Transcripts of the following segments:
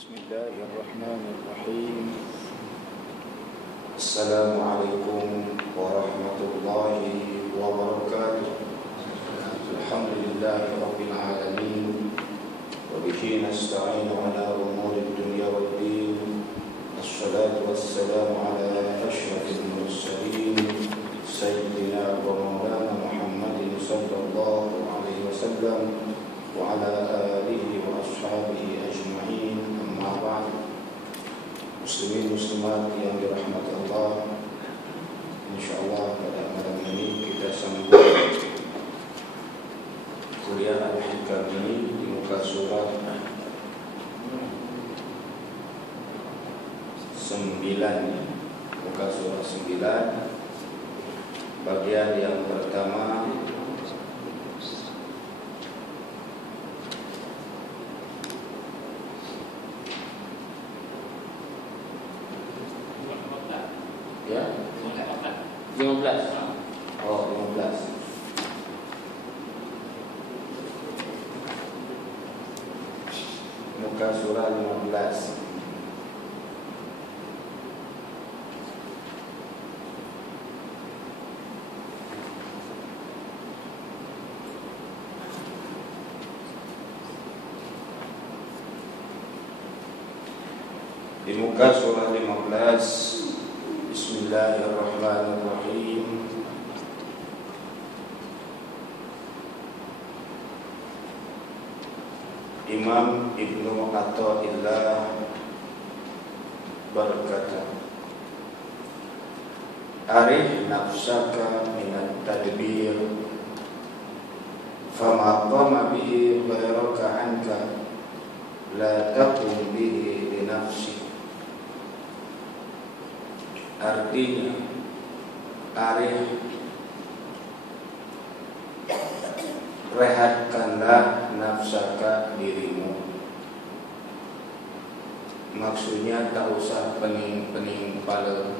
Bismillahirrahmanirrahim. Assalamualaikum warahmatullahi wabarakatuh. Alhamdulillahi rabbil alamin. Wa bihi nasta'inu ala umuri dunya waddin. Assalatu wassalamu ala asyrafil mursalin Sayyidina wa maulana Muhammadin sallallahu alaihi wasallam wa ala alihi wa ashabihi ajma'in. Amma ba'd. Muslimin muslimat yang dirahmati Allah, insyaallah pada malam ini kita sambung kuliah Al-Hikam ini di muka surat 9, muka surat 9, bagian yang pertama. Ya, 15. Oh, 15. Muka surah 15. Di muka surah 15, Bismillahirrahmanirrahim. Imam Ibnu Athaillah berkata, "Arih nafsaka minat tadbir, fama qama bihi ghayraka anka, la taqum bihi li nafsik." Artinya, arif, rehatkanlah nafsaka, dirimu. Maksudnya tak usah pening-pening kepala,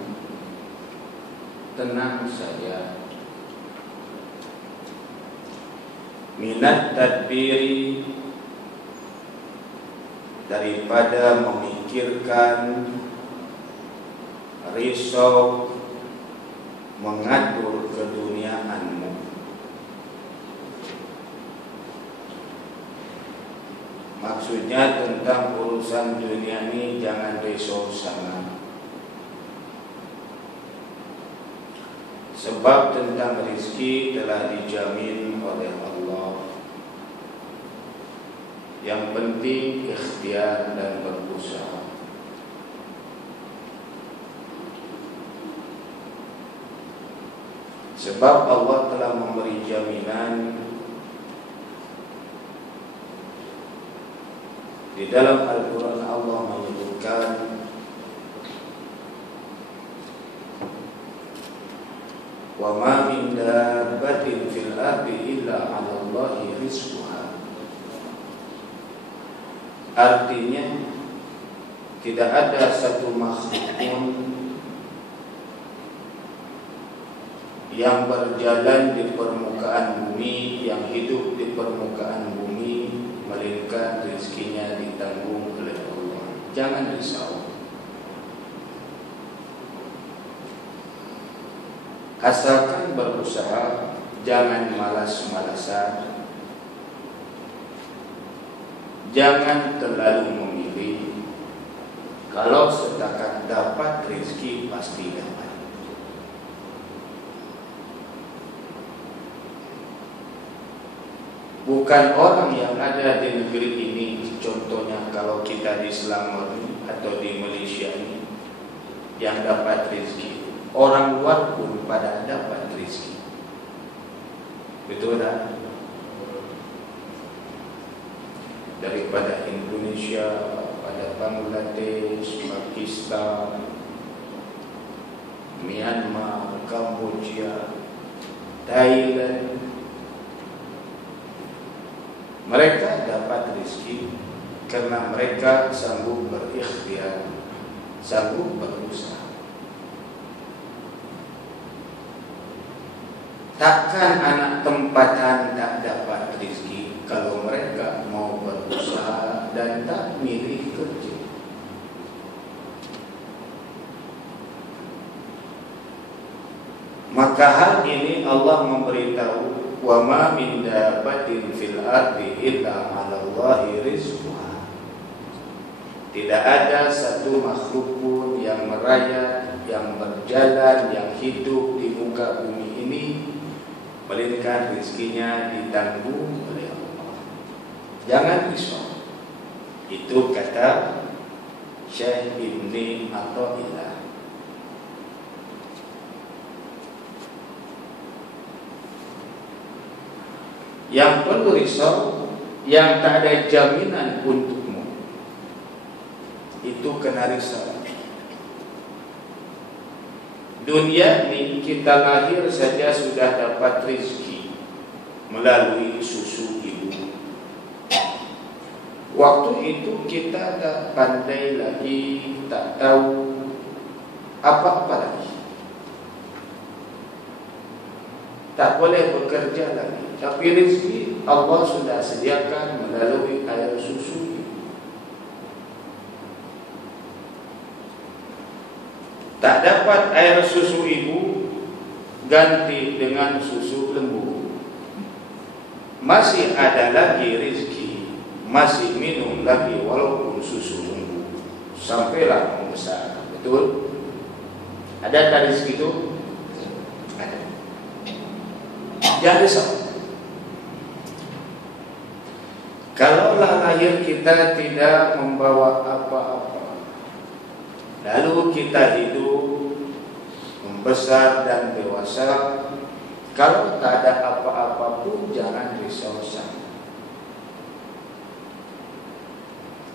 tenang saja. Minat tadbiri, daripada memikirkan, risau, mengatur keduniaanmu. Maksudnya tentang urusan dunia ini jangan risau sangat. Sebab tentang rezeki telah dijamin oleh Allah. Yang penting ikhtiar dan berusaha. Sebab Allah telah memberi jaminan di dalam Al-Quran. Allah menyebutkan, "Wa ma min dabbatin fil ardi illa 'ala Allahi rizquha." Artinya, tidak ada satu makhluk pun yang berjalan di permukaan bumi, yang hidup di permukaan bumi, melainkan rezekinya ditanggung oleh Allah. Jangan risau. Asalkan berusaha, jangan malas-malasan, jangan terlalu memilih. Kalau setakat dapat rezeki, pasti dapat. Bukan orang yang ada di negeri ini, contohnya kalau kita di Selangor atau di Malaysia ini, yang dapat rezeki. Orang luar pun pada dapat rezeki. Betul tak? Daripada Indonesia, pada Bangladesh, Pakistan, Myanmar, Kamboja, Thailand, mereka dapat rezeki karena mereka sanggup berikhtiar, sanggup berusaha. Takkan anak tempatan tak dapat rezeki kalau mereka mau berusaha dan tak milih kerja. Maka hal ini Allah memberitahu, wa ma min dabbatin fil ardi illa 'ala Allahi rizquha. Tidak ada satu makhluk pun yang merayap, yang berjalan, yang hidup di muka bumi ini melainkan rezekinya ditanggung oleh Allah. Jangan risau. Itu kata Syekh Ibni Athaillah. Yang perlu risau, yang tak ada jaminan untukmu, itu kena risau. Dunia ini kita lahir saja sudah dapat rezeki melalui susu ibu. Waktu itu kita tak pandai lagi, tak tahu apa-apa lagi, tak boleh bekerja lagi. Tapi rezeki Allah sudah sediakan melalui air susu. Tak dapat air susu ibu, ganti dengan susu lembu. Masih ada lagi rezeki, masih minum lagi walaupun susu lembu, sampailah membesar. Betul? Ada tak rezeki itu? Ada. Jangan risau. Kalaulah lahir kita tidak membawa apa-apa, lalu kita hidup, membesar dan dewasa, kalau tak ada apa-apa pun jangan risau sangat.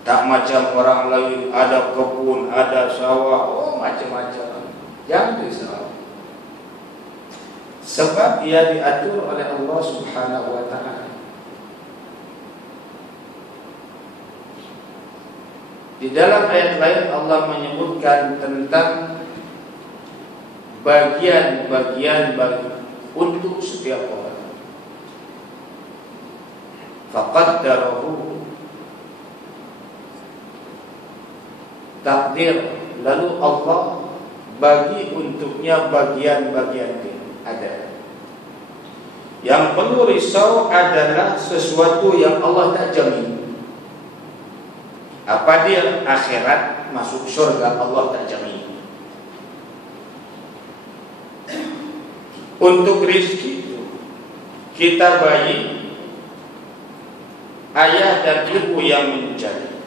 Tak macam orang lain ada kebun, ada sawah, oh macam-macam. Jangan risau. Sebab ia diatur oleh Allah Subhanahu wa ta'ala. Di dalam ayat lain Allah menyebutkan tentang bagian-bagian untuk setiap orang. Faqaddarahu, takdir, lalu Allah bagi untuknya bagian-bagian dia. Ada. Yang perlu risau adalah sesuatu yang Allah tak jamin. Apa dia? Akhirat, masuk surga, Allah tak jamin. Untuk rezeki kita bayi, ayah dan ibu yang mencari.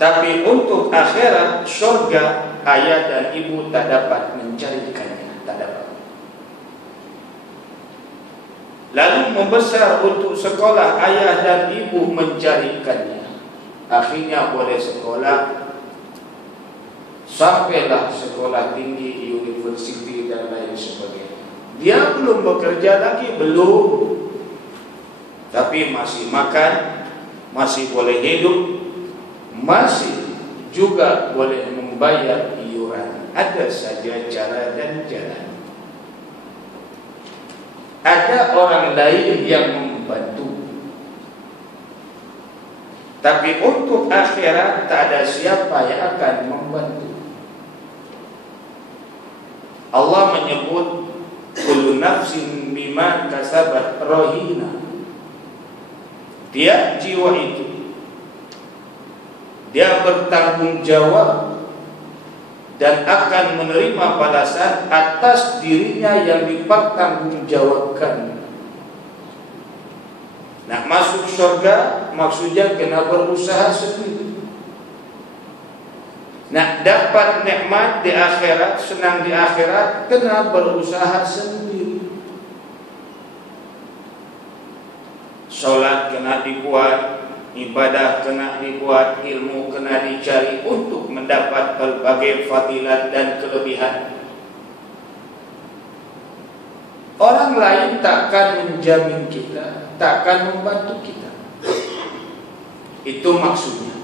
Tapi untuk akhirat, surga, ayah dan ibu tak dapat mencarikannya, tak dapat. Lalu membesar untuk sekolah, ayah dan ibu mencarikannya. Akhirnya boleh sekolah, sampailah sekolah tinggi, universiti dan lain sebagainya. Dia belum bekerja lagi, belum, tapi masih makan, masih boleh hidup, masih juga boleh membayar iuran. Ada saja cara dan jalan. Ada orang lain yang membantu. Tapi untuk akhirat tak ada siapa yang akan membantu. Allah menyebut kullu nafsin bima kasabat rahina. Tiap jiwa itu dia bertanggung jawab dan akan menerima balasan atas dirinya yang dipertanggungjawabkan. Nak masuk surga maksudnya kena berusaha sendiri. Nak dapat nikmat di akhirat, senang di akhirat, kena berusaha sendiri. Solat kena dibuat, ibadah kena dibuat, ilmu kena dicari untuk mendapat berbagai fadilat dan kelebihan. Orang lain takkan menjamin kita, takkan membantu kita. Itu maksudnya.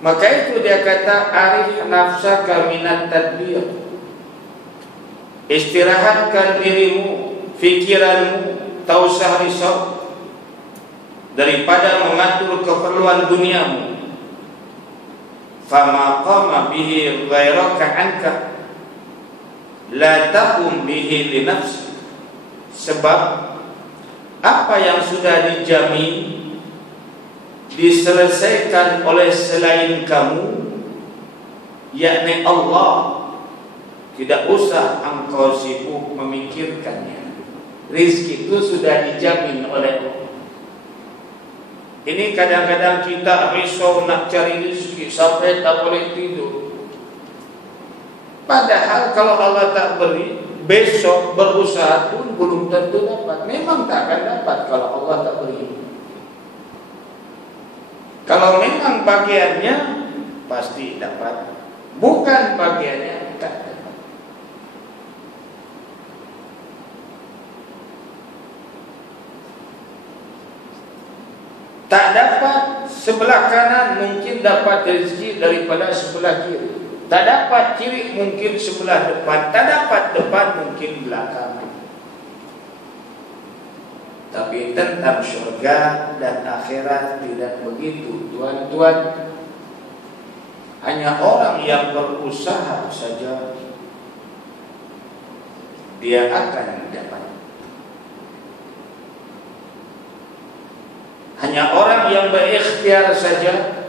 Maka itu dia kata arif nafsaka minat tadbir. Istirahatkan dirimu, fikiranmu, tak usah risau daripada mengatur keperluan duniamu. Fama qama bihi ghairaka anka, la taqum bihi li nafsi, sebab apa yang sudah dijamin diselesaikan oleh selain kamu, yakni Allah, tidak usah engkau sibuk memikirkannya. Rizki itu sudah dijamin oleh Allah. Ini kadang-kadang kita risau nak cari rizki sampai tak boleh tidur. Padahal kalau Allah tak beri, besok berusaha pun belum tentu dapat. Memang tak akan dapat kalau Allah tak beri. Kalau memang bagiannya pasti dapat, bukan bagiannya tak dapat. Tak dapat sebelah kanan mungkin dapat rezeki daripada sebelah kiri. Tak dapat kiri mungkin sebelah depan. Tak dapat depan mungkin belakang. Tapi tentang syurga dan akhirat tidak begitu, tuan-tuan. Hanya orang yang berusaha saja dia akan dapat. Hanya orang yang berikhtiar saja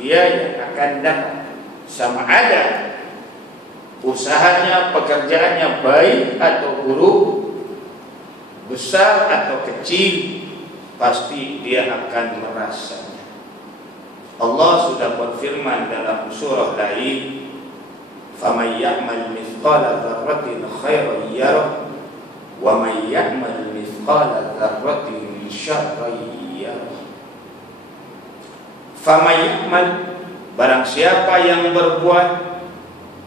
dia yang akan dapat. Sama ada usahanya, pekerjaannya baik atau buruk, besar atau kecil, pasti dia akan merasanya. Allah sudah berfirman dalam surah lain, "Faman ya'mal mithqala dzarratin khairan yarah, wa man ya'mal mithqala dzarratin syarran yarah." Faman ya'mal, barang siapa yang berbuat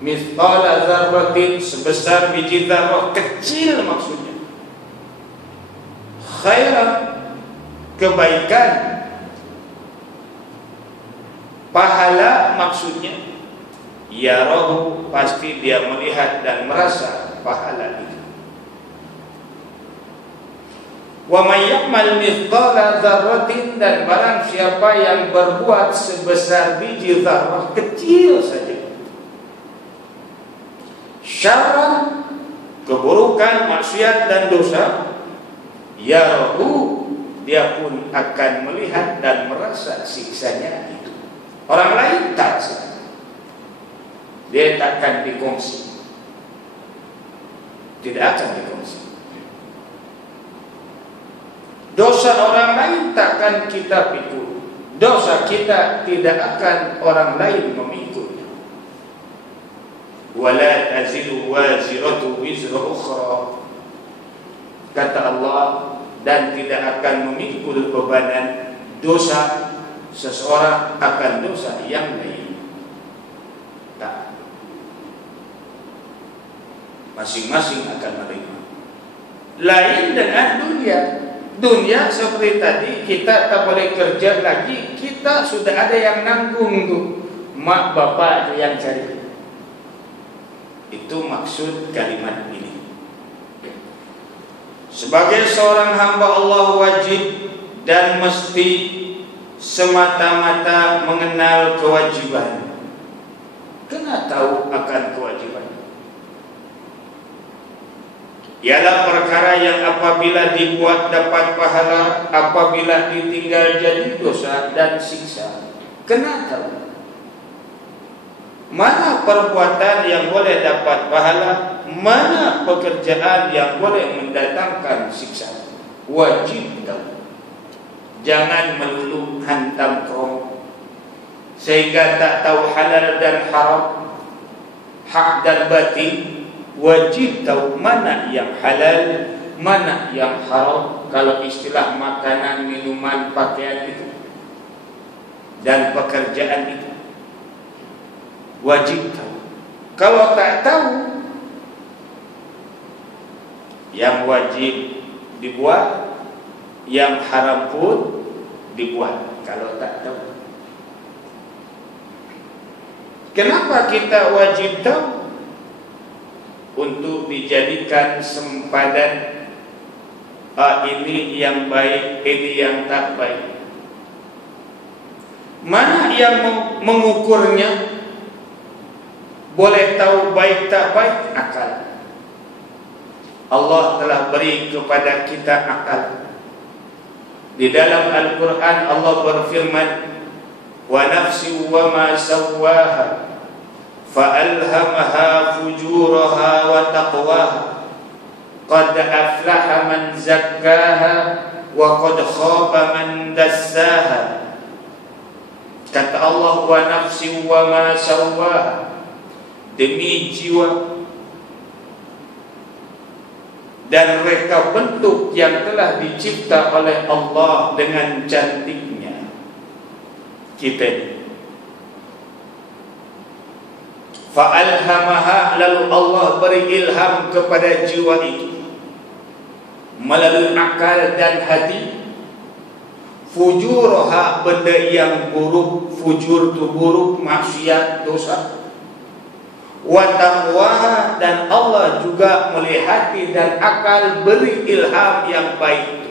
mithqala dzarratin, sebesar biji zarrah, kecil maksudnya, khairan, kebaikan, pahala maksudnya, yarahu, pasti dia melihat dan merasa pahala itu. Wa may ya'mal mithqala dzarratin, dan barang siapa yang berbuat sebesar biji zarrah, kecil saja, syarran, keburukan, maksiat dan dosa, yarahu, dia pun akan melihat dan merasa siksanya itu. Orang lain tak rasa, dia takkan dikongsi, tidak akan dikongsi. Dosa orang lain takkan kita pikul, dosa kita tidak akan orang lain memikul. Wala taziru waziratu wizra ukhra, kata Allah, dan tidak akan memikul bebanan dosa seseorang akan dosa yang lain. Tak, masing-masing akan menerima. Lain dengan dunia. Dunia seperti tadi, kita tak boleh kerja lagi, kita sudah ada yang nanggung tuh, mak bapak yang cari. Itu maksud kalimat ini. Sebagai seorang hamba Allah, wajib dan mesti semata-mata mengenal kewajiban. Kena tahu akan kewajiban. Ialah perkara yang apabila dibuat dapat pahala, apabila ditinggal jadi dosa dan siksa. Kena tahu mana perbuatan yang boleh dapat pahala, mana pekerjaan yang boleh mendatangkan siksa. Wajib tahu. Jangan melulu hantam krom sehingga tak tahu halal dan haram, hak dan batil. Wajib tahu mana yang halal, mana yang haram. Kalau istilah makanan, minuman, pakaian itu dan pekerjaan itu, wajib tahu. Kalau tak tahu, yang wajib dibuat, yang haram pun dibuat. Kalau tak tahu, kenapa kita wajib tahu? Untuk dijadikan sempadan, ini yang baik, ini yang tak baik. Mana yang mengukurnya? boleh tahu baik tak baik? Akal. Allah telah beri kepada kita akal. Di dalam Al-Quran Allah berfirman, wa nafsi wa ma sawwaha fa'alhamaha fujuraha wa taqwaha qad aflaha man zakkaha wa qad khaba man dassaha. Kata Allah, wa nafsi wa ma sawwaha, demi jiwa dan reka bentuk yang telah dicipta oleh Allah dengan cantiknya kita ini. Fa'alhamaha, lalu Allah beri ilham kepada jiwa itu melalui akal dan hati. Fujuraha, benda yang buruk. Fujur itu buruk, maksiat, dosa. Wa taqwaha, dan Allah juga melihat hati dan akal beri ilham yang baik,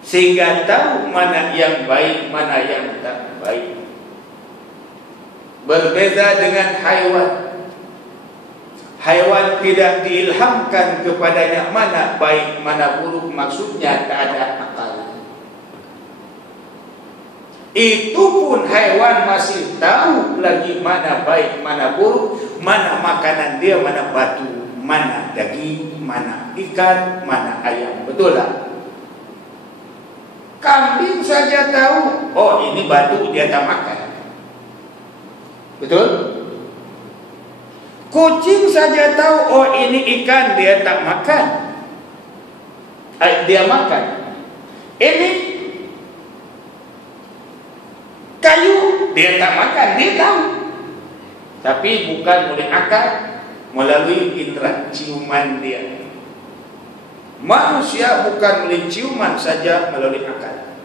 sehingga tahu mana yang baik, mana yang tak baik. Berbeda dengan haiwan. Haiwan tidak diilhamkan kepadanya mana baik, mana buruk, maksudnya tak ada akal. Itu pun haiwan masih tahu lagi mana baik, mana buruk, mana makanan dia, mana batu, mana daging, mana ikan, mana ayam. Betul tak? Kambing saja tahu, oh ini batu dia tak makan. Betul? Kucing saja tahu, oh ini ikan dia tak makan. Dia makan. Ini kayu dia tak makan, dia tahu. Tapi bukan oleh akal, melalui indera ciuman dia. Manusia bukan melalui ciuman saja, melalui akal.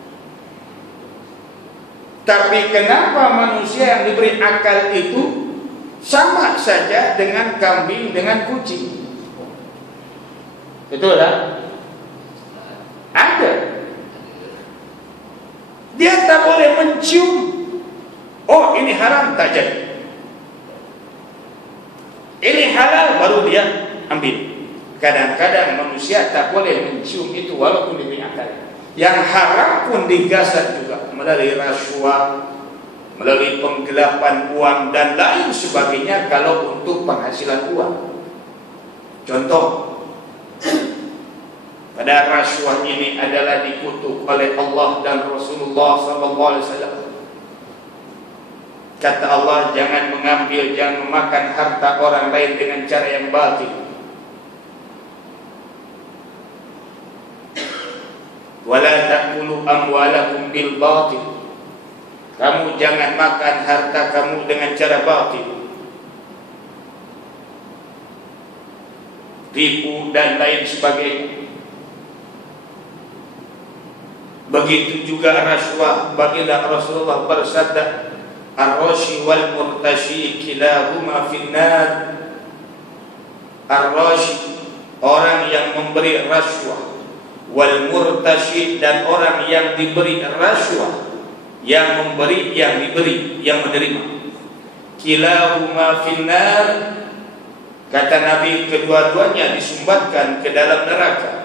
Tapi kenapa manusia yang diberi akal itu sama saja dengan kambing, dengan kucing? Betul tak? Ada. Dia tak boleh mencium, oh ini haram, tak jadi. Ini halal, baru dia ambil. Kadang-kadang manusia tak boleh mencium itu walaupun diberi akal. Yang haram pun digasat juga melalui rasuah, melalui penggelapan uang dan lain sebagainya kalau untuk penghasilan uang. Contoh, pada rasuah ini adalah dikutuk oleh Allah dan Rasulullah SAW. Kata Allah, jangan mengambil, jangan memakan harta orang lain dengan cara yang batil. Wala ta'kulu amwalakum bil batil. Kamu jangan makan harta kamu dengan cara batil, tipu dan lain sebagainya. Begitu juga rasuah. Baginda Rasulullah bersabda, ar-rashi wal murtashi kilahuma finnar. Ar-rashi, orang yang memberi rasuah, wal murtashi, dan orang yang diberi rasuah, yang memberi, yang diberi, yang menerima. Kilahuma finnar, kata Nabi, kedua-duanya disumbatkan ke dalam neraka.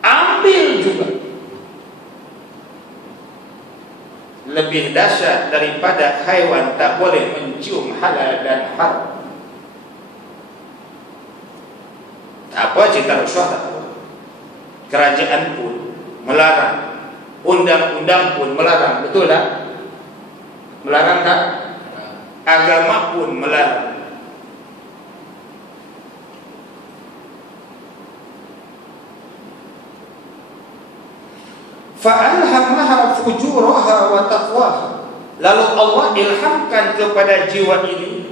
Ambil juga. Lebih dahsyat daripada haiwan tak boleh mencium halal dan haram. Apa cerita rasuah? Kerajaan pun melarang, undang-undang pun melarang, betul tak? Melarang tak? Agama pun melarang. Fa'alhamaha fujuraha wa taqwaha, lalu Allah ilhamkan kepada jiwa ini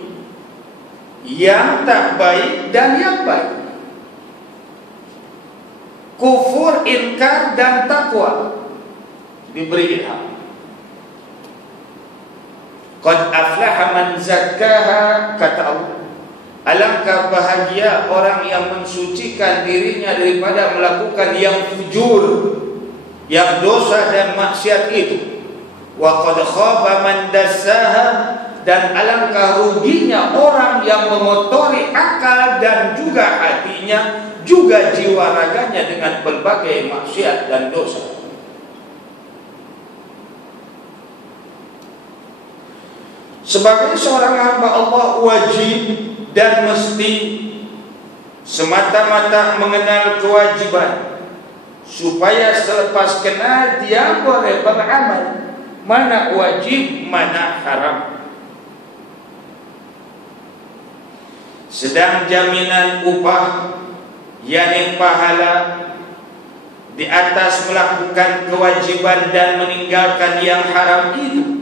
yang tak baik dan yang baik, kufur, inkar, dan takwa, diberi ilham. Qad aflaha man zakkaha, kata Allah, alangkah bahagia orang yang mensucikan dirinya daripada melakukan yang fujur, yang dosa dan maksiat itu. Wa qad khaba man dassaha, dan alangkah ruginya orang yang mengotori akal dan juga hatinya, juga jiwa raganya dengan berbagai maksiat dan dosa. Sebagai seorang hamba Allah, wajib dan mesti semata-mata mengenal kewajiban, supaya selepas kenal dia boleh beramal, mana wajib, mana haram. Sedang jaminan upah, yakni pahala, di atas melakukan kewajiban dan meninggalkan yang haram itu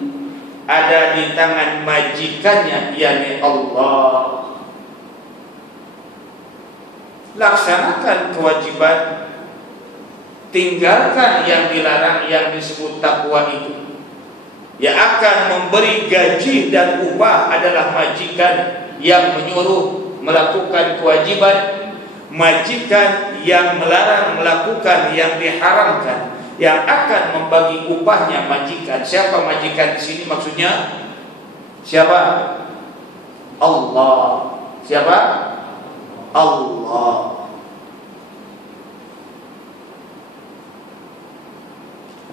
ada di tangan majikannya, yakni Allah. Laksanakan kewajiban, tinggalkan yang dilarang, yang disebut takwa itu. Yang akan memberi gaji dan upah adalah majikan yang menyuruh melakukan kewajiban, majikan yang melarang melakukan yang diharamkan. Yang akan membagi upahnya majikan. Siapa majikan di sini maksudnya? Siapa? Allah. Siapa? Allah.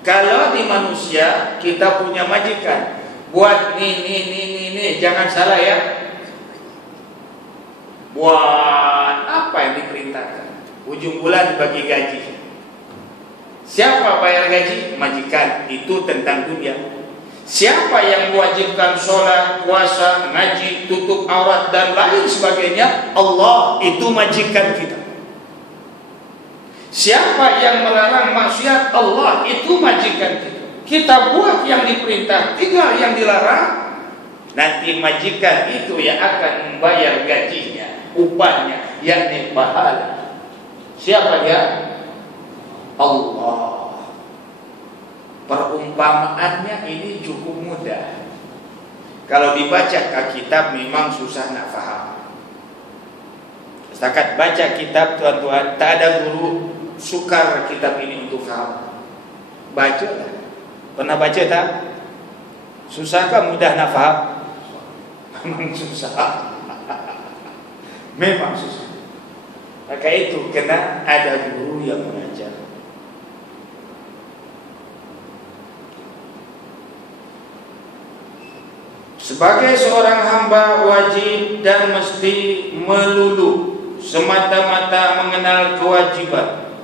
Kalau di manusia kita punya majikan, buat nih, jangan salah ya. Buat apa yang diperintahkan? Ujung bulan dibagi gaji. Siapa bayar gaji? Majikan. Itu tentang dunia. Siapa yang mewajibkan sholat, puasa, ngaji, tutup aurat dan lain sebagainya? Allah. Itu majikan kita. Siapa yang melarang maksiat? Allah. Itu majikan kita. Kita buat yang diperintah, tinggal yang dilarang. Nanti majikan itu yang akan membayar gajinya, upahnya, yakni pahala. Siapa dia? Allah. Perumpamaannya ini cukup mudah. Kalau dibaca ke kitab memang susah nak faham. Setakat baca kitab tuan-tuan, tak ada guru sukar kitab ini untuk faham. Baca lah. Pernah baca tak? Susahkah mudah nak faham? Memang susah. Memang susah. Maka itu kena ada guru yang mengajar. Sebagai seorang hamba wajib dan mesti melulu semata-mata mengenal kewajiban.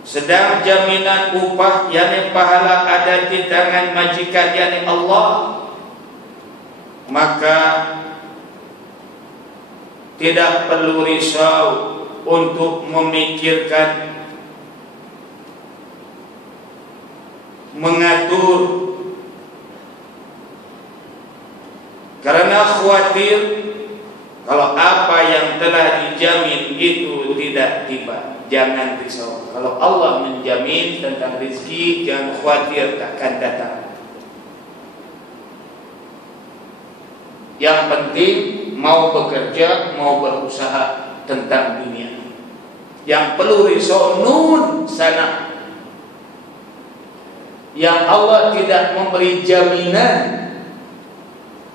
Sedang jaminan upah, yakni pahala, ada di tangan majikan, yakni Allah. Maka tidak perlu risau untuk memikirkan, mengatur, karena khawatir kalau apa yang telah dijamin itu tidak tiba. Jangan risau. Kalau Allah menjamin tentang rezeki, jangan khawatir takkan datang. Yang penting mau bekerja, mau berusaha tentang dunia. Yang perlu risau nun sana. Yang Allah tidak memberi jaminan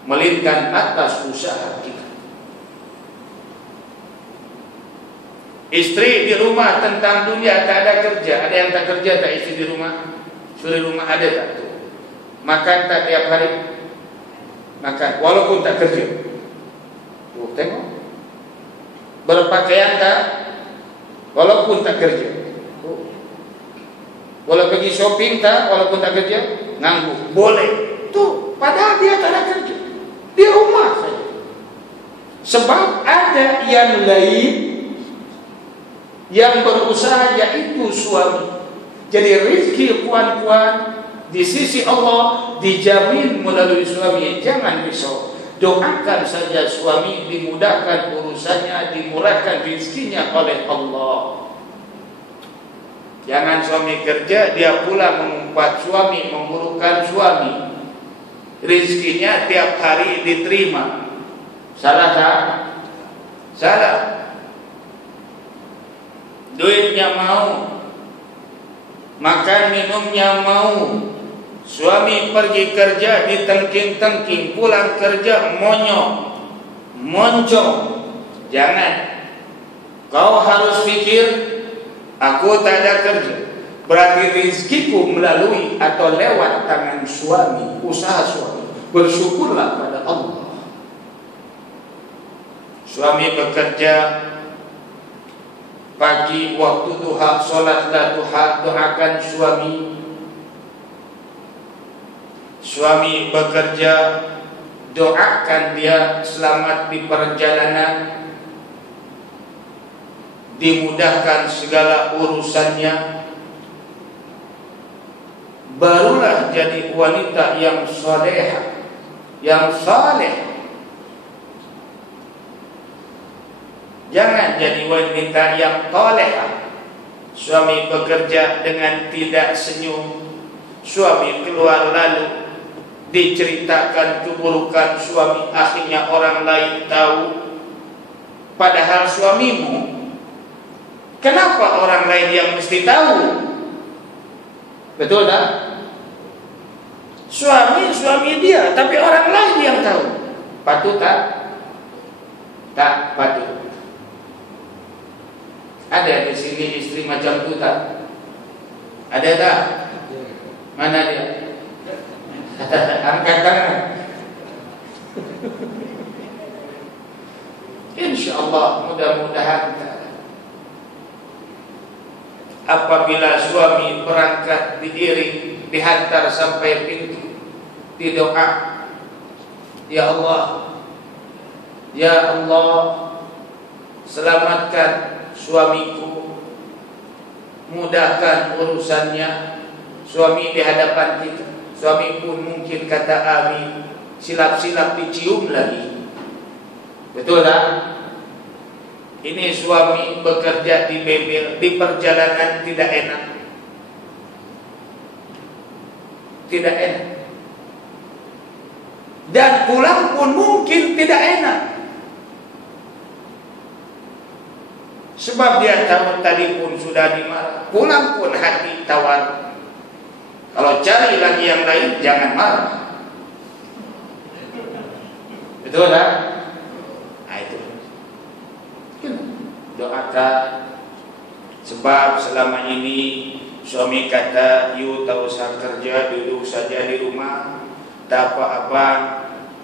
melainkan atas usaha kita. Istri di rumah tentang dunia, tak ada kerja. Ada yang tak kerja tak istri di rumah? Suri rumah ada tak? Makan tak tiap hari? Makan walaupun tak kerja. Tengok. Berpakaian tak? Walaupun tak kerja. Boleh pergi shopping tak? Walaupun tak kerja? Nganggur. Boleh. Tuh, padahal dia tak ada kerja. Di rumah saja. Sebab ada yang lain yang berusaha, yaitu suami. Jadi rezeki puan-puan di sisi Allah dijamin melalui suami. Jangan risau. Doakan saja suami dimudahkan urusannya, dimurahkan rezekinya oleh Allah. Jangan suami kerja, dia pula mengumpat suami, memburukan suami. Rezekinya tiap hari diterima. Salah tak? Salah. Duitnya mau, makan minumnya mau, Suami pergi kerja ditengking-tengking, pulang kerja monyok, moncong. Jangan. Kau harus pikir, aku tak ada kerja, berarti rizkiku melalui atau lewat tangan suami, usaha suami. Bersyukurlah pada Allah. Suami bekerja pagi waktu duha, solatlah duha, doakan suami. Suami bekerja, doakan dia selamat di perjalanan, dimudahkan segala urusannya. Barulah jadi wanita yang salehah, yang saleh. Jangan jadi wanita yang talehah. Suami bekerja dengan tidak senyum, suami keluar lalu diceritakan keburukan suami, akhirnya orang lain tahu. Padahal suamimu, kenapa orang lain yang mesti tahu? Betul tak? Suami dia, tapi orang lain yang tahu. Patut tak? Tak patut. Ada di sini istri macam tu tak? Ada tak? Mana dia? Angkat tangan. InsyaAllah mudah-mudahan apabila suami berangkat diiring, dihantar sampai pintu, didoa, ya Allah, ya Allah, selamatkan suamiku, mudahkan urusannya. Suami di hadapan kita, suami pun mungkin kata amin, silap-silap dicium lagi. Betul tak? Ini suami bekerja di bebel, di perjalanan tidak enak, tidak enak, dan pulang pun mungkin tidak enak. Sebab dia tahu tadi pun sudah dimarah, pulang pun hati tawar. Kalau cari lagi yang lain, jangan marah. Betul tak? Nah itu. Doakan. Sebab selama ini suami kata, you tak usah kerja, duduk saja di rumah, tak apa-apa.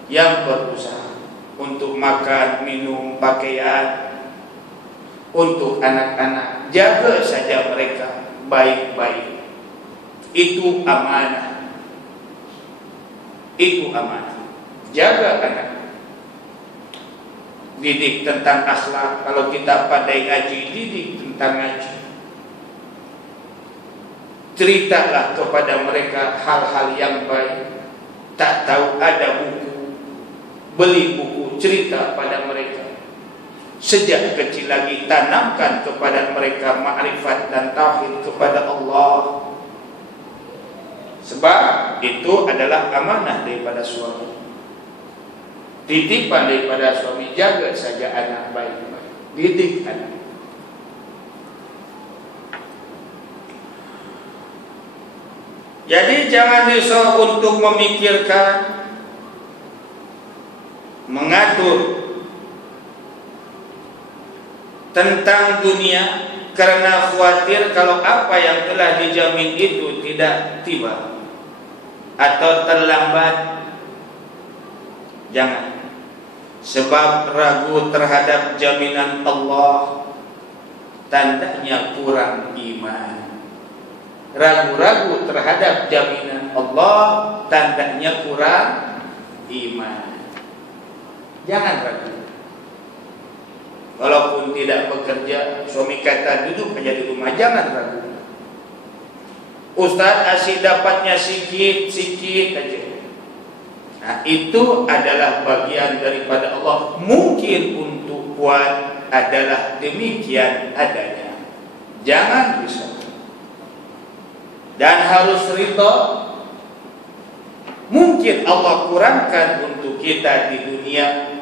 Yang berusaha untuk makan, minum, pakaian, untuk anak-anak, jaga saja mereka baik-baik. Itu amanah. Itu amanah. Jaga anak. Didik tentang akhlak. Kalau kita pandai ngaji, didik tentang ngaji. Ceritalah kepada mereka hal-hal yang baik. Tak tahu ada buku, beli buku, cerita pada mereka. Sejak kecil lagi tanamkan kepada mereka makrifat dan tauhid kepada Allah. Sebab itu adalah amanah daripada suami, titipan daripada suami. Jaga saja anak baik-baik, didik anak. Jadi jangan risau untuk memikirkan, mengatur tentang dunia, karena khawatir kalau apa yang telah dijamin itu tidak tiba atau terlambat. Jangan. Sebab ragu terhadap jaminan Allah tandanya kurang iman. Ragu-ragu terhadap jaminan Allah tandanya kurang iman. Jangan ragu. Walaupun tidak bekerja, suami kata duduk aja di rumah, jangan ragu. Ustaz asyik dapatnya sikit-sikit aja. Nah, itu adalah bagian daripada Allah. Mungkin untuk puan adalah demikian adanya. Jangan risau. Dan harus ridha. Mungkin Allah kurangkan untuk kita di dunia.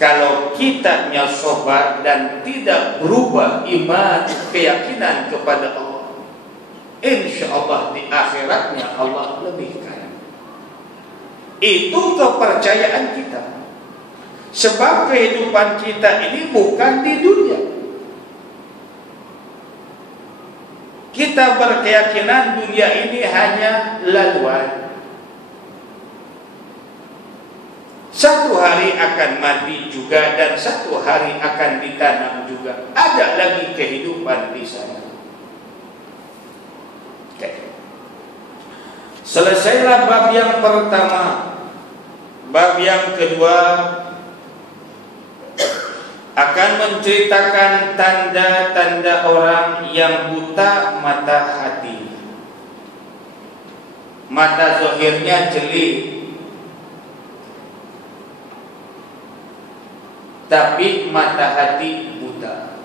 Kalau kitanya sabar dan tidak berubah iman, keyakinan kepada Allah, insya Allah di akhiratnya Allah lebihkan. Itu kepercayaan kita. Sebab kehidupan kita ini bukan di dunia. Kita berkeyakinan dunia ini hanya laluan. Satu hari akan mati juga dan satu hari akan ditanam juga. Ada lagi kehidupan di sana. Oke. Selesailah bab yang pertama. Bab yang kedua akan menceritakan tanda-tanda orang yang buta mata hati. Mata zahirnya jeli, tapi mata hati buta.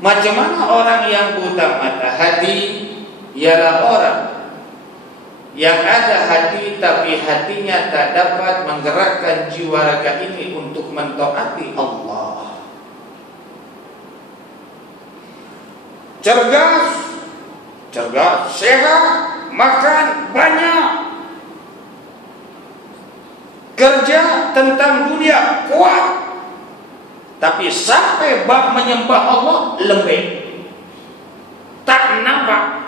Macam mana orang yang buta mata hati? Ialah orang yang ada hati tapi hatinya tak dapat menggerakkan jiwa raga ini untuk mentaati Allah. Cergas, sehat, makan banyak, kerja tentang dunia kuat, tapi sampai bab menyembah Allah lembek, tak nampak.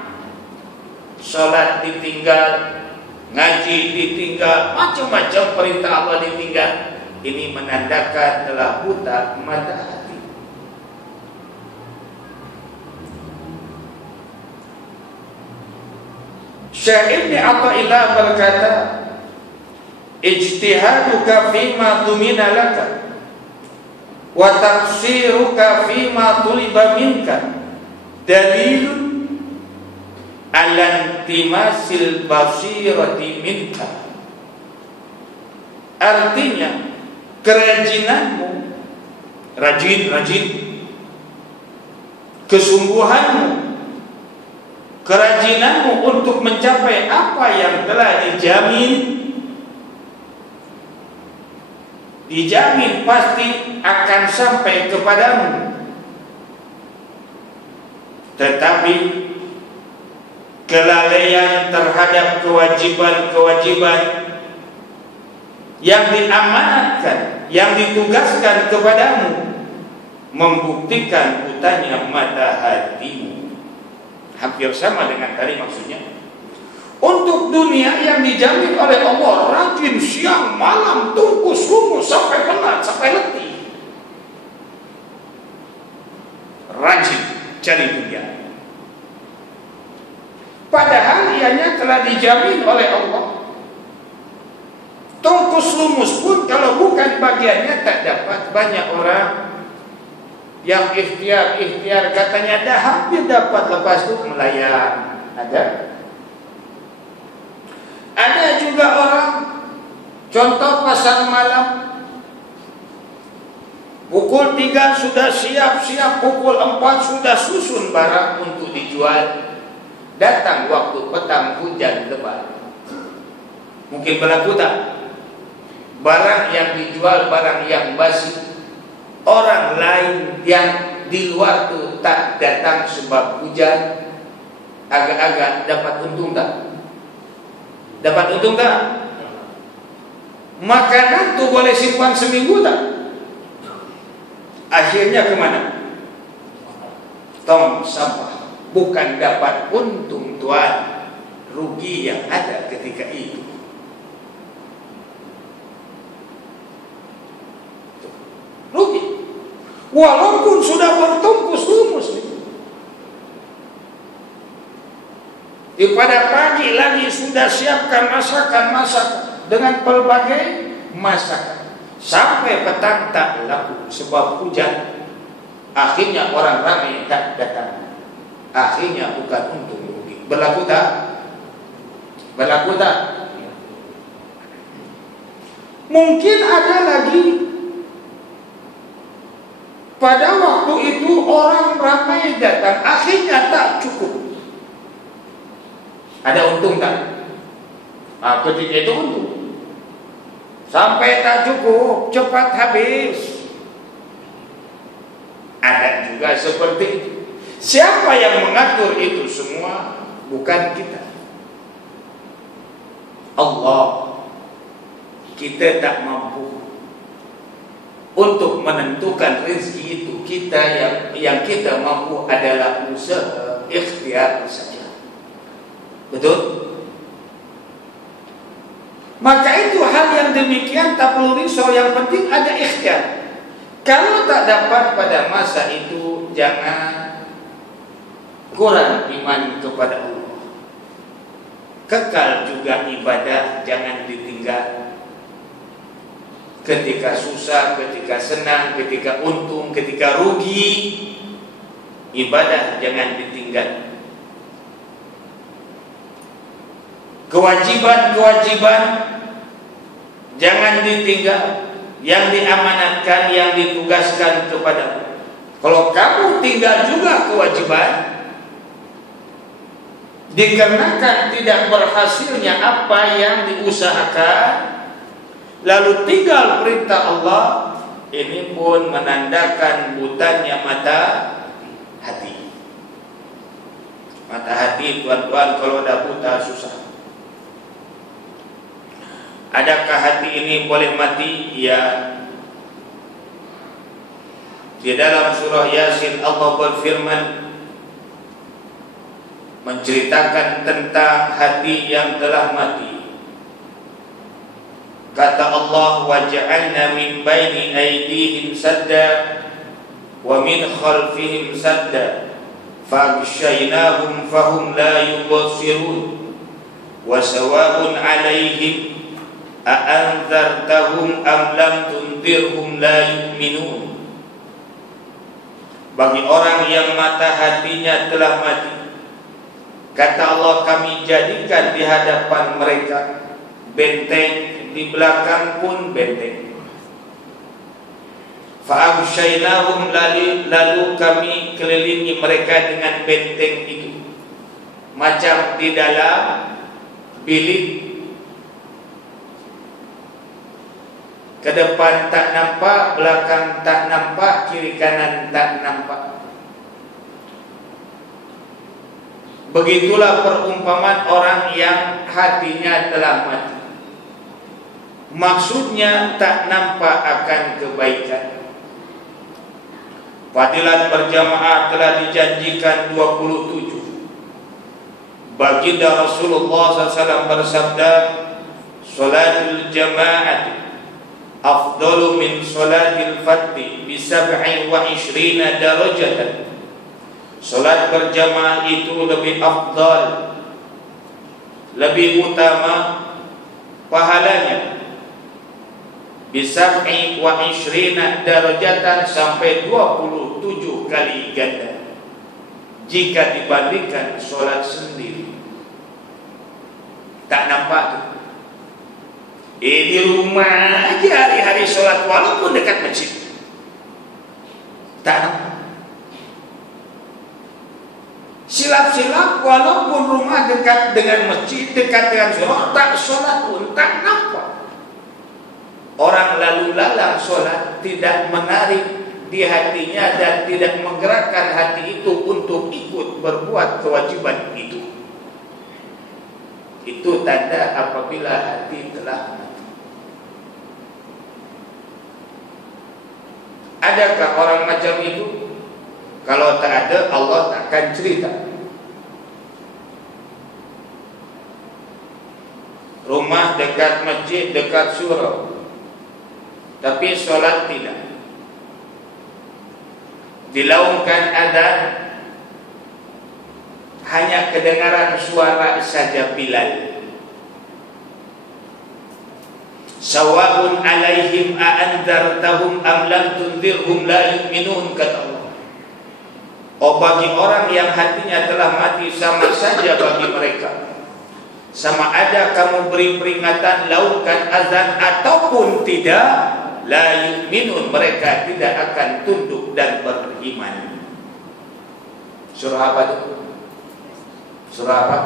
Salat ditinggal, ngaji ditinggal, macam-macam perintah Allah ditinggal. Ini menandakan telah buta mata hati. Syekh Ibn Athaillah berkata, ijtihaduka fima tumina laka wa taqsiruka fima tuliba minka dalilun alantimasil basirati minka. Artinya kerajinanmu, rajin, kesungguhanmu, kerajinanmu untuk mencapai apa yang telah dijamin pasti akan sampai kepadamu. Tetapi kelalaian terhadap kewajiban-kewajiban yang diamanatkan, yang ditugaskan kepadamu, membuktikan butanya mata hatimu. Hampir sama dengan tadi maksudnya. Untuk dunia yang dijamin oleh Allah, rajin siang malam, tungkus rumus sampai penat, sampai letih, rajin cari dunia. Padahal ianya telah dijamin oleh Allah. Tungkus lumus pun kalau bukan bagiannya tak dapat. Banyak orang yang ikhtiar katanya dah hampir dapat, lepas itu melayang. Ada juga orang, contoh pasar malam, pukul 3 sudah siap-siap, pukul 4 sudah susun barang untuk dijual. Datang waktu petang hujan lebat. Mungkin berlaku tak? Barang yang dijual barang yang basi. Orang lain yang di luar tu tak datang sebab hujan, agak-agak dapat untung tak? Dapat untung tak? Makanan tu boleh simpan seminggu tak? Akhirnya kemana? Tong sampah. Bukan dapat untung tuan, rugi yang ada ketika itu. Rugi. Walaupun sudah bertungkus lumus. Pada pagi lagi sudah siapkan masakan dengan pelbagai masakan. Sampai petang tak laku sebab hujan. Akhirnya orang ramai tak datang. Akhirnya bukan untung rugi. Berlaku tak? Berlaku tak? Mungkin ada lagi. Pada waktu itu orang ramai datang, akhirnya tak cukup. Ada untung tak? Ketika itu untung. Sampai tak cukup, cepat habis. Ada juga seperti itu. Siapa yang mengatur itu semua? Bukan kita. Allah. Kita tak mampu untuk menentukan rezeki itu. Kita yang kita mampu adalah usaha, ikhtiar saja. Betul? Maka itu hal yang demikian tak perlu risau. Yang penting ada ikhtiar. Kalau tak dapat pada masa itu, jangan kurang iman kepada Allah. Kekal juga ibadah, jangan ditinggal. Ketika susah, ketika senang, ketika untung, ketika rugi, ibadah jangan ditinggal. Kewajiban-kewajiban jangan ditinggal. Yang diamanatkan, yang ditugaskan kepadamu. Kalau kamu tinggal juga kewajiban, dikarenakan tidak berhasilnya apa yang diusahakan, lalu tinggal perintah Allah, ini pun menandakan butanya mata hati. Mata hati, tuan-tuan, kalau dah buta susah. Adakah hati ini boleh mati? Ya. Di dalam surah Yasin Allah berfirman menceritakan tentang hati yang telah mati. Kata Allah, waja'alna min baini aydihim sadda wa min khalfihim sadda faghshaynahum fahum la yubsirun wa sawa'un 'alaihim a'anzartahum am lam tundirhum la yu'minun. Bagi orang yang mata hatinya telah mati, kata Allah, kami jadikan di hadapan mereka benteng, di belakang pun benteng. Fa'aghshaynahum, lalu kami kelilingi mereka dengan benteng itu, macam di dalam bilik. Ke depan tak nampak, belakang tak nampak, kiri kanan tak nampak. Begitulah perumpamaan orang yang hatinya telah mati. Maksudnya tak nampak akan kebaikan. Fadilat berjamaah telah dijanjikan 27. Baginda Rasulullah SAW bersabda, Salatul jama'ati afdalu min salatil fardhi bi 27 darajatan. Salat berjamaah itu lebih afdal, lebih utama pahalanya bi 27 darajatan, sampai 27 kali ganda jika dibandingkan salat sendiri. Tak nampak tu. Di rumah aja hari-hari sholat walaupun dekat masjid. Tak nampak. Silap-silap walaupun rumah dekat dengan masjid, dekat dengan sholat, tak sholat pun tak nampak. Orang lalu lalang sholat tidak menarik di hatinya dan tidak menggerakkan hati itu untuk ikut berbuat kewajiban itu. Itu tanda apabila hati telah mati. Adakah orang macam itu? Kalau tak ada, Allah tak akan cerita. Rumah dekat masjid, dekat surau, tapi solat tidak. Dilaungkan adzan, hanya kedengaran suara saja Bilal. Sawa'un 'alaihim a'anzartahum am lam tunzirhum la yu'minun, kata Allah. Oh, bagi orang yang hatinya telah mati sama saja bagi mereka. Sama ada kamu beri peringatan, lakukan azan ataupun tidak, la yu'minun, mereka tidak akan tunduk dan beriman. Surah apa itu? Surah apa?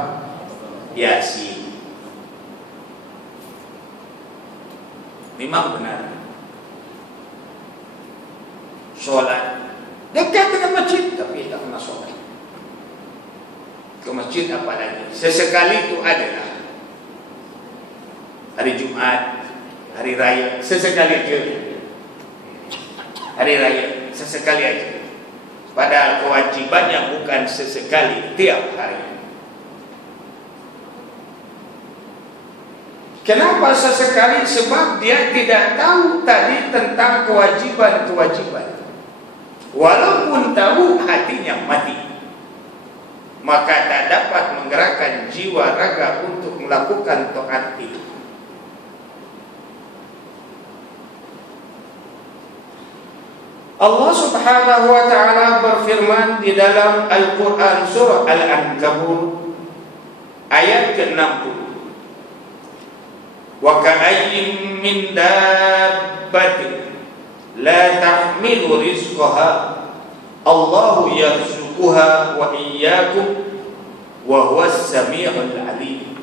Yasin. Memang benar. Sholat dekat dengan masjid tapi tak pernah sholat. ke masjid apalagi. Sesekali itu adalah hari Jumat, hari raya, sesekali aja. Hari raya, sesekali aja. Padahal kewajibannya bukan sesekali, tiap hari. Kenapa sesekali? Sebab dia tidak tahu tadi tentang kewajiban-kewajiban. Walaupun tahu, hatinya mati, maka tak dapat menggerakkan jiwa raga untuk melakukan taat itu. Allah Subhanahu wa ta'ala berfirman di dalam Al-Quran surah Al-Ankabut ayat ke-60. Wa ka'ayyin min dabbatin la tahmilu rizqaha Allahu yarzuquha wa iyyakum wa huwas sami'ul 'alim.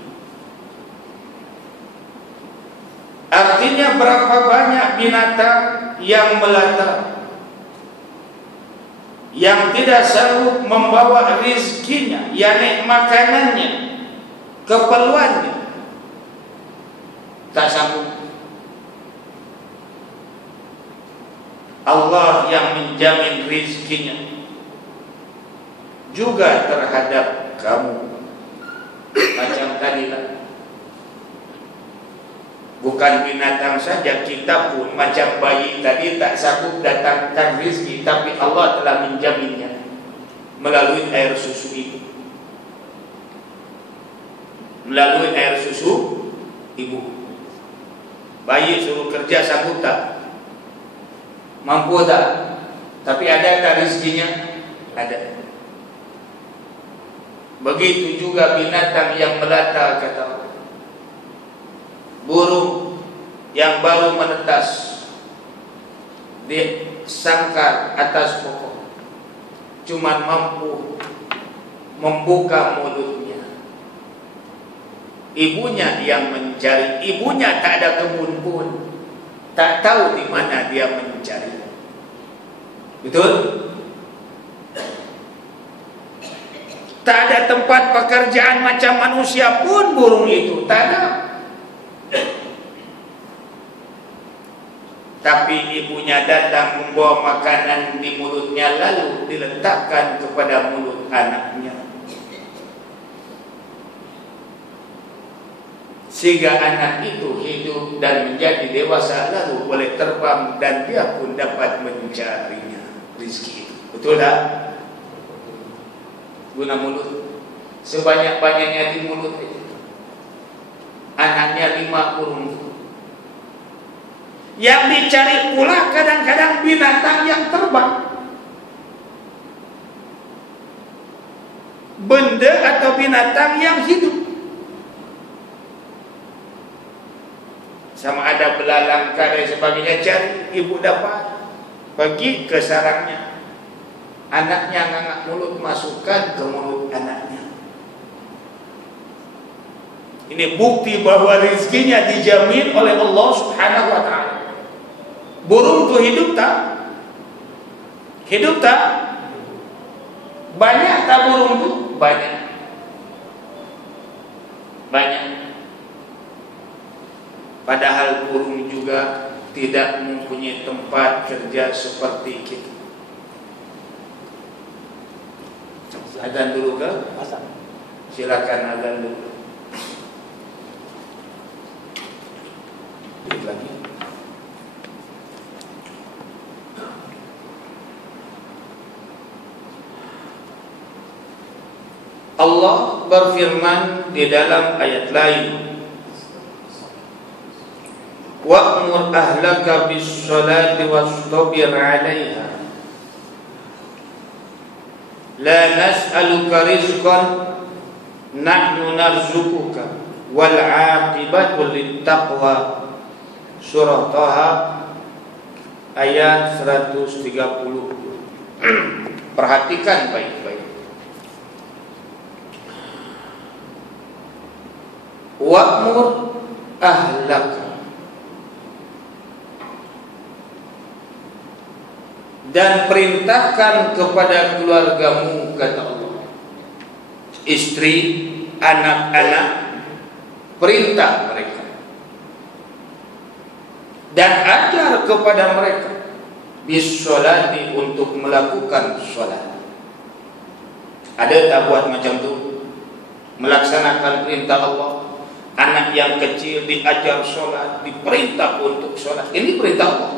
Artinya berapa banyak binatang yang melata yang tidak sanggup membawa rizkinya, yakni makanannya, keperluannya, tak sanggup. Allah yang menjamin rizkinya juga terhadap kamu. Macam tadi lah, bukan binatang saja, kita pun macam bayi tadi tak sanggup datangkan rizki, tapi Allah telah menjaminnya melalui air susu ibu. Melalui air susu ibu. Bayi suruh kerja sanggup tak? Mampu tak? Tapi ada tak rizkinya? Ada. Begitu juga binatang yang melata, kata Allah. Burung yang baru menetas di sangkar atas pokok, cuma mampu membuka mulutnya. Ibunya yang mencari, ibunya tak ada kebun pun, tak tahu di mana dia mencari. Betul? Tak ada tempat pekerjaan macam manusia pun burung itu, tak ada. Tapi ibunya datang membawa makanan di mulutnya, lalu diletakkan kepada mulut anaknya, sehingga anak itu hidup dan menjadi dewasa, lalu boleh terbang dan dia pun dapat mencarinya rezeki itu. Betul tak? Guna mulut, sebanyak-banyaknya di mulut itu. Anaknya 5 burung. Yang dicari pula kadang-kadang binatang yang terbang, benda atau binatang yang hidup. Sama ada belalang dan sebagainya, cari, ibu dapat, pergi ke sarangnya, anaknya ngangak mulut, masukkan ke mulut anaknya. Ini bukti bahwa rezekinya dijamin oleh Allah Subhanahu wa ta'ala. Burung itu hidup tak? Hidup tak? Banyak tak burung itu? Banyak. Banyak. Padahal burung juga tidak mempunyai tempat kerja seperti kita. Azan dulu ke? Silakan azan dulu. Lagi. Allah berfirman di dalam ayat lain, wa'mur ahlaka bis-sholati wastabir 'alaiha la nas'aluka rizqan nahnu narzuquka wal 'aqibatu lit-taqwa. Surah Taha ayat 130. Perhatikan baik-baik. Wa'mur ahlaka, dan perintahkan kepada keluargamu, kata Allah. istri, anak-anak, perintah mereka dan ajar kepada mereka bisolati, untuk melakukan solat. Ada tak buat macam tu? Melaksanakan perintah Allah. Anak yang kecil diajar solat, diperintah untuk solat. Ini perintah Allah.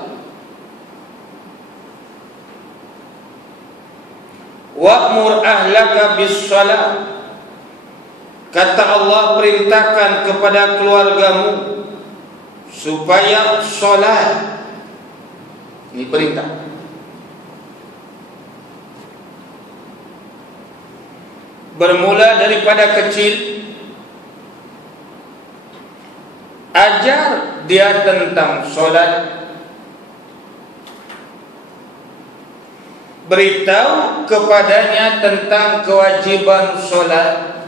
Wa'mur ahlaka bis-shalah. Kata Allah, perintahkan kepada keluargamu supaya solat. Ini perintah. Bermula daripada kecil, ajar dia tentang solat, beritahu kepadanya tentang kewajiban solat,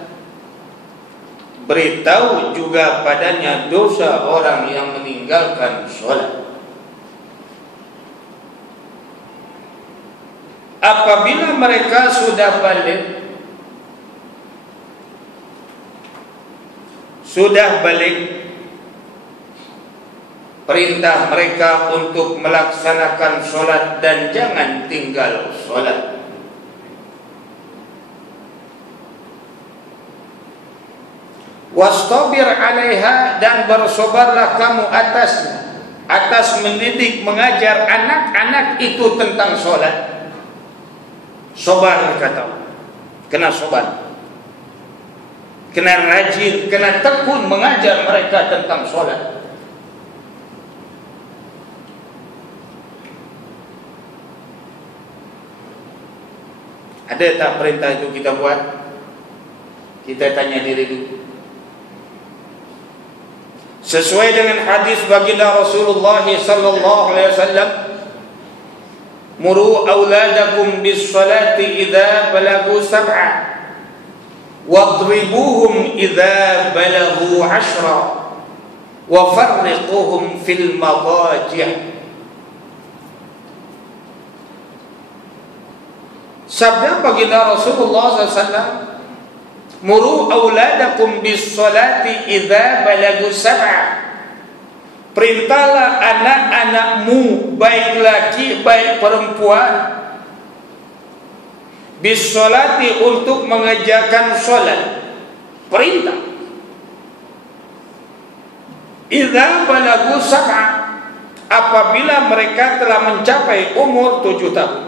beritahu juga padanya dosa orang yang meninggalkan solat. Apabila mereka sudah balik, perintah mereka untuk melaksanakan solat dan jangan tinggal solat. Wastabir 'alaiha, dan bersabarlah kamu atasnya, atas mendidik, mengajar anak-anak itu tentang solat. Sabar, kata Allah. Kena sabar, kena rajin, kena tekun mengajar mereka tentang solat. Ada tak perintah itu kita buat? Kita tanya diri dulu. Sesuai dengan hadis baginda Rasulullah sallallahu alaihi wasallam, muru auladakum bis-salati idza balagu sab'a wadribuhum idza balagu 'ashra wa farriquhum fil madaji'. Sabda baginda Rasulullah SAW, muru auladakum bis-salati idza balagu sab'a. Perintahlah anak-anakmu, baik laki baik perempuan, bis-salati, untuk mengerjakan solat. Perintah. Idza balagu sab'a, apabila mereka telah mencapai umur 7 tahun.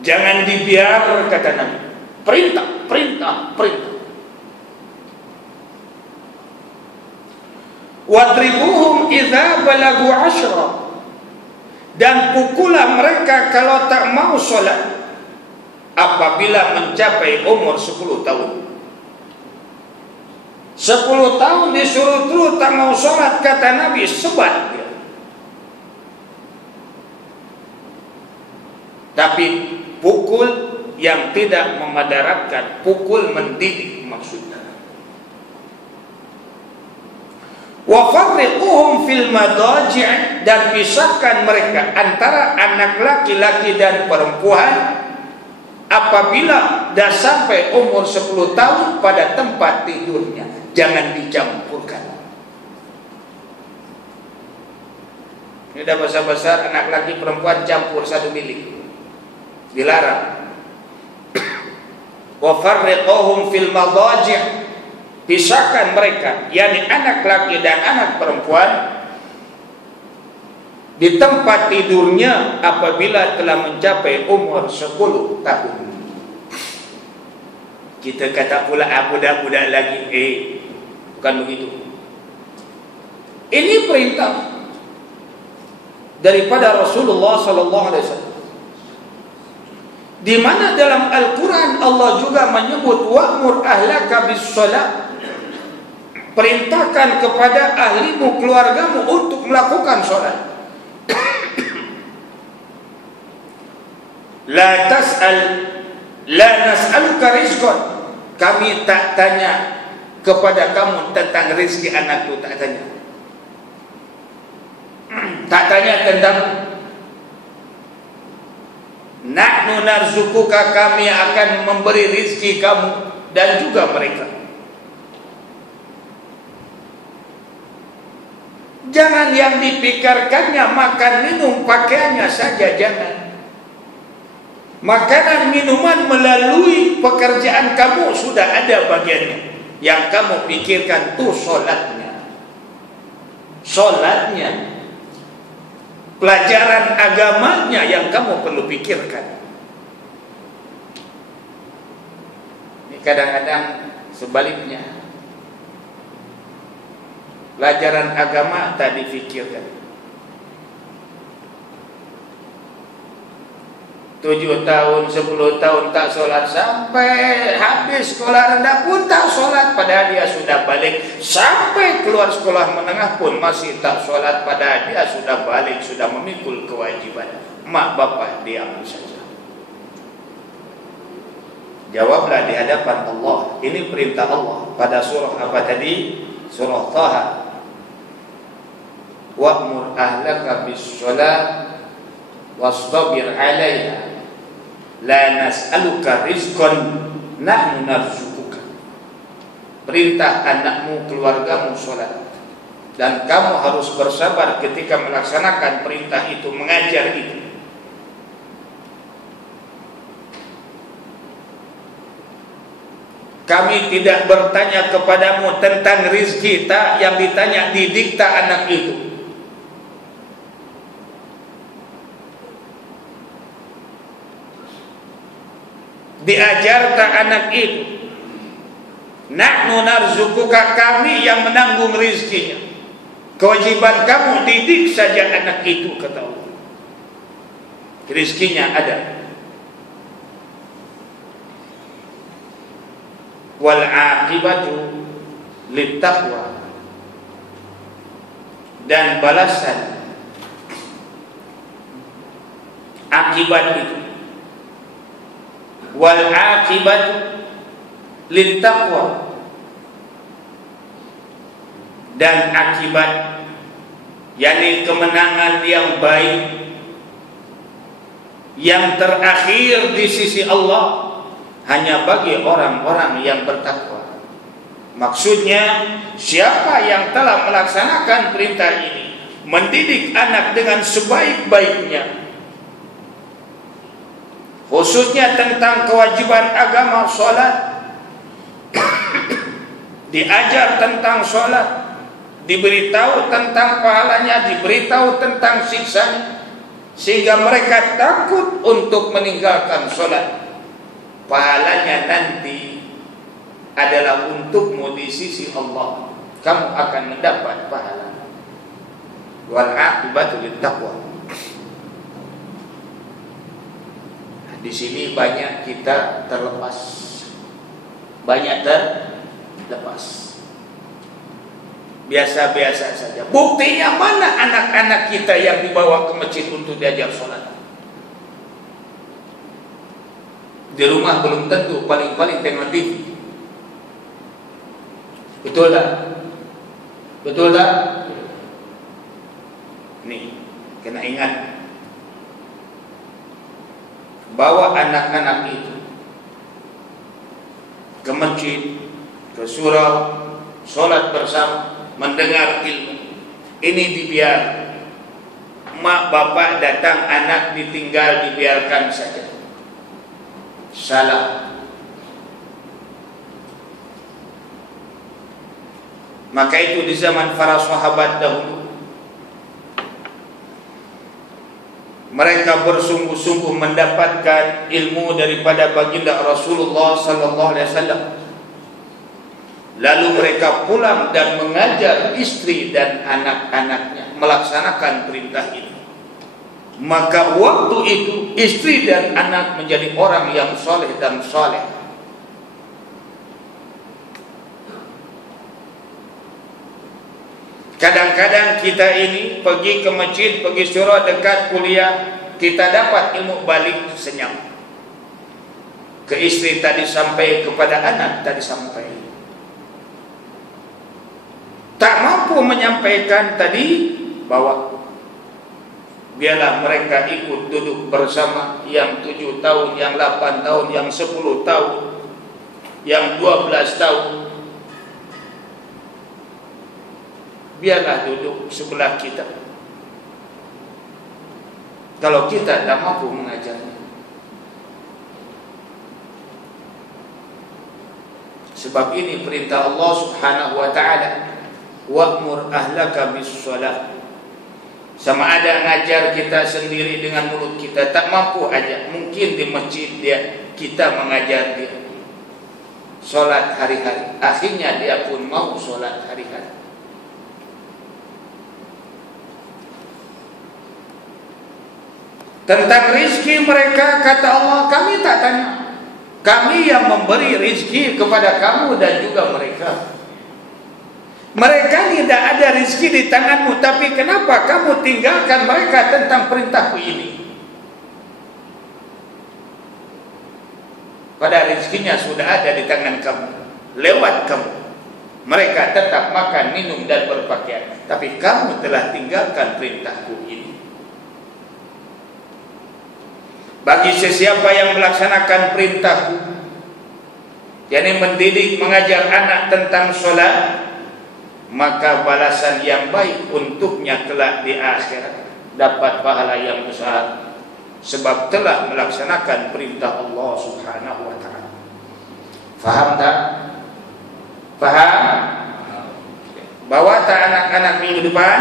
Jangan dibiarkan, kata Nabi. Perintah, perintah, perintah. Wadribuhum idza balagu 'ashra, dan pukullah mereka kalau tak mau solat apabila mencapai umur 10 tahun. 10 tahun disuruh terus tak mau solat, kata Nabi, sebat dia. Tapi pukul yang tidak memadaratkan, pukul mendidik maksudnya. Wa farriquhum fil madaji', dan pisahkan mereka antara anak laki-laki dan perempuan apabila dah sampai umur 10 tahun pada tempat tidurnya. Jangan dicampurkan. Ini dah besar-besar, anak laki perempuan campur satu bilik, dilarang. Wa farriquhum fil madaji', pisahkan mereka, yakni anak laki dan anak perempuan, di tempat tidurnya apabila telah mencapai umur 10 tahun. Kita kata pula budak-budak lagi, bukan begitu. Ini perintah daripada Rasulullah sallallahu alaihi wasallam, di mana dalam Al-Quran Allah juga menyebut wa'mur ahlaka bis-shalah, perintahkan kepada ahlimu, keluargamu untuk melakukan solat. La nas'aluka rizqan, kami tak tanya kepada kamu tentang rezeki anak itu, tak tanya. Tak tanya tentang Nahnu narzukuka, kami akan memberi rizki kamu dan juga mereka. Jangan yang dipikirkannya makan, minum, pakaiannya saja, jangan. Makanan, minuman melalui pekerjaan kamu sudah ada bagiannya. Yang kamu pikirkan tuh solatnya. Solatnya. Pelajaran agamanya yang kamu perlu pikirkan. Ini kadang-kadang sebaliknya. Pelajaran agama tak difikirkan. 7 tahun, 10 tahun tak solat, sampai habis sekolah rendah pun tak solat, padahal dia sudah balik. Sampai keluar sekolah menengah pun masih tak solat, padahal dia sudah balik, sudah memikul kewajiban. Mak bapak diam saja. Jawablah di hadapan Allah. Ini perintah Allah pada surah apa tadi? Surah Taha. Wa'mur ahlaka bis-shalah wastabir 'alaiha la nas'aluka rizqan nahnu narzuquka. Perintah anakmu, keluargamu sholat, dan kamu harus bersabar ketika melaksanakan perintah itu, mengajar itu. Kami tidak bertanya kepadamu tentang rizki, tak, yang ditanya didikta anak itu. Diajarkan anak itu. Nahnu narzukuka, kami yang menanggung rizkinya. Kewajiban kamu didik saja anak itu, kata Allah. Rizkinya ada. Wal aqibatu littaqwa, dan balasan akibat itu. Wal aqibatu littaqwa, dan akibat, yakni kemenangan yang baik yang terakhir di sisi Allah hanya bagi orang-orang yang bertakwa. Maksudnya, siapa yang telah melaksanakan perintah ini, mendidik anak dengan sebaik-baiknya, khususnya tentang kewajiban agama sholat, diajar tentang sholat, diberitahu tentang pahalanya, diberitahu tentang siksanya, sehingga mereka takut untuk meninggalkan sholat. Pahalanya nanti adalah untukmu di sisi Allah. Kamu akan mendapat pahala. Wal aqibatu littaqwa. Di sini banyak kita terlepas, banyak terlepas, biasa-biasa saja. Buktinya mana anak-anak kita yang dibawa ke masjid untuk diajar sholat? Di rumah belum tentu, paling-paling tengok TV. Betul tak? Betul tak? Nih, kena ingat. Bawa anak-anak itu ke masjid, ke surau, sholat bersama, mendengar ilmu. Ini dibiar. Mak bapak datang, anak ditinggal, dibiarkan saja. Salah. Maka itu di zaman para sahabat dahulu, mereka bersungguh-sungguh mendapatkan ilmu daripada baginda Rasulullah sallallahu alaihi wasallam. Lalu mereka pulang dan mengajar istri dan anak-anaknya melaksanakan perintah ini. Maka waktu itu istri dan anak menjadi orang yang soleh dan soleh. Kadang-kadang kita ini pergi ke masjid, pergi surau dekat kuliah, kita dapat ilmu balik senyap. Ke istri tadi sampai, kepada anak tadi sampai. Tak mampu menyampaikan tadi, bawa biarlah mereka ikut duduk bersama, yang 7 tahun, yang 8 tahun, yang 10 tahun, yang 12 tahun. Biarlah duduk sebelah kita. Kalau kita tak mampu mengajarnya. Sebab ini perintah Allah Subhanahu wa taala, wa'mur ahlaka bis-shalah. Sama ada ngajar kita sendiri dengan mulut kita, tak mampu aja. Mungkin di masjid kita mengajar dia solat hari-hari, akhirnya dia pun mau solat hari-hari. Tentang rizki mereka, kata Allah, kami tak tanya. Kami yang memberi rizki kepada kamu dan juga mereka. Mereka tidak ada rizki di tanganmu, tapi kenapa kamu tinggalkan mereka tentang perintahku ini? Pada rizkinya sudah ada di tangan kamu, lewat kamu. Mereka tetap makan, minum dan berpakaian, tapi kamu telah tinggalkan perintahku ini. Bagi sesiapa yang melaksanakan perintahku, yakni mendidik, mengajar anak tentang solat, maka balasan yang baik untuknya kelak di akhirat, dapat pahala yang besar, sebab telah melaksanakan perintah Allah Subhanahu wa taala. Faham tak? Faham? Bawa tak anak-anak minggu depan?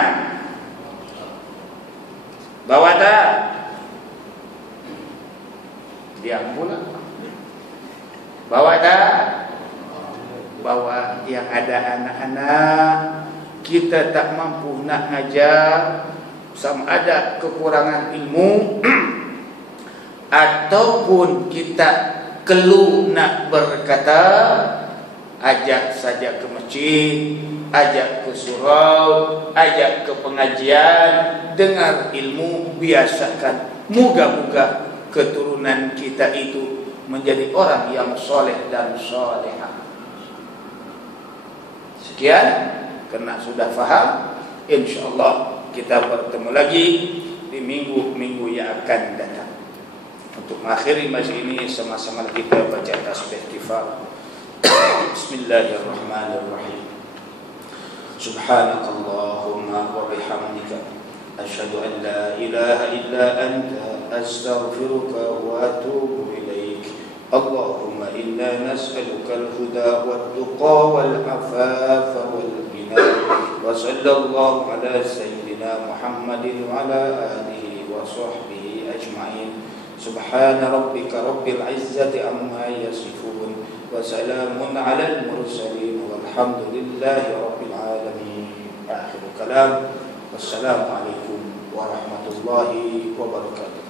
Bawa tak? Diam pula. Bawa tak? Bawa. Yang ada anak-anak kita tak mampu nak ngajar, sama ada kekurangan ilmu ataupun kita keluh nak berkata, ajak saja ke masjid, ajak ke surau, ajak ke pengajian, dengar ilmu, biasakan. Moga-moga keturunan kita itu menjadi orang yang soleh dan solehah. Sekian, karena sudah faham, insyaallah kita bertemu lagi di minggu-minggu yang akan datang. Untuk mengakhiri majlis ini, sama-sama kita baca tasbih kifar. Bismillahirrahmanirrahim. Subhanakallahumma wa bihamdika, asyhadu an la ilaha illa anta, astaghfiruka wa atubu ilaik. Allahumma inna nas'aluka al-huda wat-tuqa wal-afafa wal-ghina. Wa sallallahu ala sayyidina Muhammadin wa ala alihi wa sahbihi ajma'in. Subhana rabbika rabbil izzati amma yasifun, wa salamun ala al-mursalin, walhamdulillahi rabbil alamin. Akhir kalam. Wassalamualaikum warahmatullahi wabarakatuh.